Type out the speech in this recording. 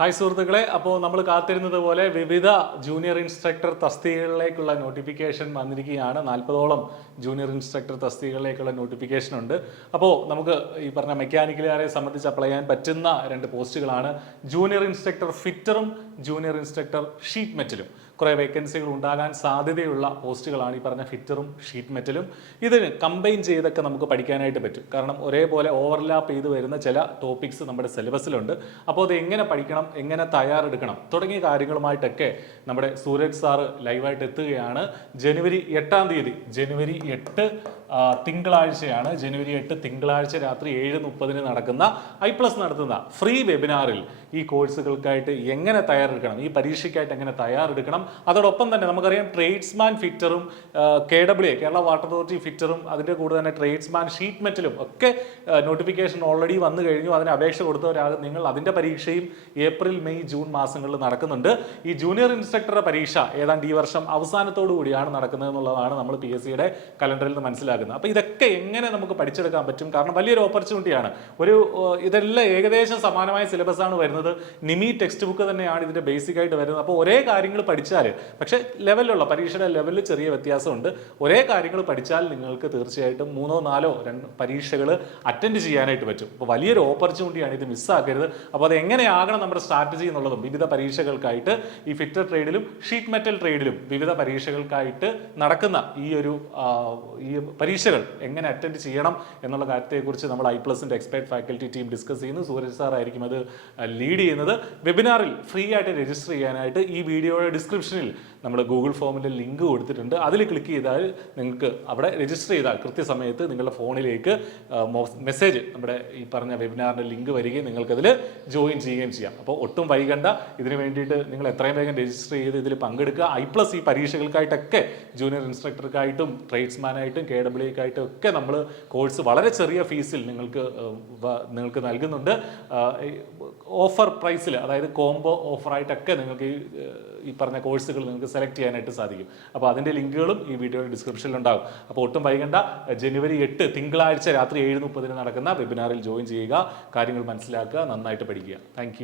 Hi സുഹൃത്തുക്കളെ, അപ്പോൾ നമ്മൾ കാത്തിരുന്നത് പോലെ വിവിധ ജൂനിയർ ഇൻസ്ട്രക്ടർ തസ്തികകളിലേക്കുള്ള നോട്ടിഫിക്കേഷൻ വന്നിരിക്കുകയാണ്. 40ഓളം ജൂനിയർ ഇൻസ്ട്രക്ടർ തസ്തികകളിലേക്കുള്ള നോട്ടിഫിക്കേഷൻ ഉണ്ട്. അപ്പോൾ നമുക്ക് ഈ പറഞ്ഞ മെക്കാനിക്കലുകാരെ സംബന്ധിച്ച് അപ്ലൈ ചെയ്യാൻ പറ്റുന്ന 2 പോസ്റ്റുകളാണ് ജൂനിയർ ഇൻസ്ട്രക്ടർ ഫിറ്ററും ജൂനിയർ ഇൻസ്ട്രക്ടർ ഷീറ്റ് മെറ്റലും. കുറേ വേക്കൻസികൾ ഉണ്ടാകാൻ സാധ്യതയുള്ള പോസ്റ്റുകളാണ് ഈ പറഞ്ഞ ഫിറ്ററും ഷീറ്റ് മെറ്റലും. ഇതിന് കമ്പൈൻ ചെയ്തൊക്കെ നമുക്ക് പഠിക്കാനായിട്ട് പറ്റും. കാരണം ഒരേപോലെ ഓവർലാപ്പ് ചെയ്ത് വരുന്ന ചില ടോപ്പിക്സ് നമ്മുടെ സിലബസിലുണ്ട്. അപ്പോൾ അത് എങ്ങനെ പഠിക്കണം, എങ്ങനെ തയ്യാറെടുക്കണം തുടങ്ങിയ കാര്യങ്ങളുമായിട്ടൊക്കെ നമ്മുടെ സൂരജ് സാറ് ലൈവായിട്ട് എത്തുകയാണ്. ജനുവരി 8-ാം തീയതി, ജനുവരി 8 തിങ്കളാഴ്ചയാണ്. ജനുവരി 8 തിങ്കളാഴ്ച രാത്രി 7:30 നടക്കുന്ന i+ നടത്തുന്ന ഫ്രീ വെബിനാറിൽ ഈ കോഴ്സുകൾക്കായിട്ട് എങ്ങനെ തയ്യാറെടുക്കണം, ഈ പരീക്ഷയ്ക്കായിട്ട് എങ്ങനെ തയ്യാറെടുക്കണം, അതോടൊപ്പം തന്നെ നമുക്കറിയാം ട്രേഡ്സ്മാൻ ഫിറ്ററും KWA കേരള വാട്ടർ അതോറിറ്റി ഫിറ്ററും അതിൻ്റെ കൂടെ തന്നെ ട്രേഡ്സ്മാൻ ഷീറ്റ് മെറ്റലും ഒക്കെ നോട്ടിഫിക്കേഷൻ ഓൾറെഡി വന്നു കഴിഞ്ഞു. അതിന് അപേക്ഷ കൊടുത്തവരാകും നിങ്ങൾ. അതിൻ്റെ പരീക്ഷയും ഏപ്രിൽ, മെയ്, ജൂൺ മാസങ്ങളിൽ നടക്കുന്നുണ്ട്. ഈ ജൂനിയർ ഇൻസ്ട്രക്ടറുടെ പരീക്ഷ ഏതാണ്ട് ഈ വർഷം അവസാനത്തോടു കൂടിയാണ് നടക്കുന്നത് എന്നുള്ളതാണ് നമ്മൾ PSCയുടെ കലണ്ടറിൽ നിന്ന് മനസ്സിലാക്കുന്നത്. അപ്പോൾ ഇതൊക്കെ എങ്ങനെ നമുക്ക് പഠിച്ചെടുക്കാൻ പറ്റും? കാരണം വലിയൊരു ഓപ്പർച്യൂണിറ്റിയാണ്. ഇതെല്ലാം ഏകദേശം സമാനമായ സിലബസ് ആണ് വരുന്നത്. നിമി ടെക്സ്റ്റ് ബുക്ക് തന്നെയാണ് ഇതിന്റെ ബേസിക് ആയിട്ട് വരുന്നത്. അപ്പോൾ ഒരേ കാര്യങ്ങൾ പഠിച്ചാൽ, പക്ഷേ ലെവലിലുള്ള പരീക്ഷയുടെ ലെവലിൽ ചെറിയ വ്യത്യാസമുണ്ട്. ഒരേ കാര്യങ്ങൾ പഠിച്ചാൽ നിങ്ങൾക്ക് തീർച്ചയായിട്ടും 3-4 പരീക്ഷകൾ അറ്റൻഡ് ചെയ്യാനായിട്ട് പറ്റും. അപ്പോൾ വലിയൊരു ഓപ്പർച്യൂണിറ്റിയാണ്, ഇത് മിസ്സാക്കരുത്. അപ്പോൾ അത് എങ്ങനെയാകണം നമ്മുടെ സ്ട്രാറ്റജി എന്നുള്ളതും വിവിധ പരീക്ഷകൾക്കായിട്ട് ഈ ഫിറ്റർ ട്രേഡിലും ഷീറ്റ് മെറ്റൽ ട്രേഡിലും വിവിധ പരീക്ഷകൾക്കായിട്ട് നടക്കുന്ന ഈ പരീക്ഷകൾ എങ്ങനെ അറ്റൻഡ് ചെയ്യണം എന്നുള്ള കാര്യത്തെക്കുറിച്ച് നമ്മൾ i+ന്റെ എക്സ്പെർട്ട് ഫാക്കൽറ്റി ടീം ഡിസ്കസ് ചെയ്യുന്നു. സൂരജ് സാർ ആയിരിക്കും അത് ലീഡ് ചെയ്യുന്നത്. വെബിനാറിൽ ഫ്രീ ആയിട്ട് രജിസ്റ്റർ ചെയ്യാനായിട്ട് ഈ വീഡിയോയുടെ ഡിസ്ക്രിപ്ഷനിൽ നമ്മൾ ഗൂഗിൾ ഫോമിൻ്റെ ലിങ്ക് കൊടുത്തിട്ടുണ്ട്. അതിൽ ക്ലിക്ക് ചെയ്താൽ നിങ്ങൾക്ക് അവിടെ രജിസ്റ്റർ ചെയ്താൽ കൃത്യസമയത്ത് നിങ്ങളുടെ ഫോണിലേക്ക് മെസ്സേജ് നമ്മുടെ ഈ പറഞ്ഞ വെബിനാറിൻ്റെ ലിങ്ക് വരികയും നിങ്ങൾക്കതിൽ ജോയിൻ ചെയ്യുകയും ചെയ്യാം. അപ്പോൾ ഒട്ടും വൈകണ്ട. ഇതിന് വേണ്ടിയിട്ട് നിങ്ങൾ എത്രയും വേഗം രജിസ്റ്റർ ചെയ്ത് ഇതിൽ പങ്കെടുക്കുക. i+ ഈ പരീക്ഷകൾക്കായിട്ടൊക്കെ ജൂനിയർ ഇൻസ്ട്രക്ടർക്കായിട്ടും ട്രേഡ്സ്മാനായിട്ടും KWAക്കായിട്ടും ഒക്കെ നമ്മൾ കോഴ്സ് വളരെ ചെറിയ ഫീസിൽ നിങ്ങൾക്ക് നൽകുന്നുണ്ട്. ഓഫർ പ്രൈസിൽ, അതായത് കോംബോ ഓഫറായിട്ടൊക്കെ നിങ്ങൾക്ക് ഈ പറഞ്ഞ കോഴ്സുകൾ നിങ്ങൾക്ക് സെലക്ട് ചെയ്യാനായിട്ട് സാധിക്കും. അപ്പോൾ അതിൻ്റെ ലിങ്കുകളും ഈ വീഡിയോയുടെ ഡിസ്ക്രിപ്ഷനിൽ ഉണ്ടാകും. അപ്പോൾ ഒട്ടും വൈകണ്ട. ജനുവരി 8 തിങ്കളാഴ്ച രാത്രി 7:30 നടക്കുന്ന വെബിനാറിൽ ജോയിൻ ചെയ്യുക. കാര്യങ്ങൾ മനസ്സിലാക്കുക, നന്നായിട്ട് പഠിക്കുക. താങ്ക്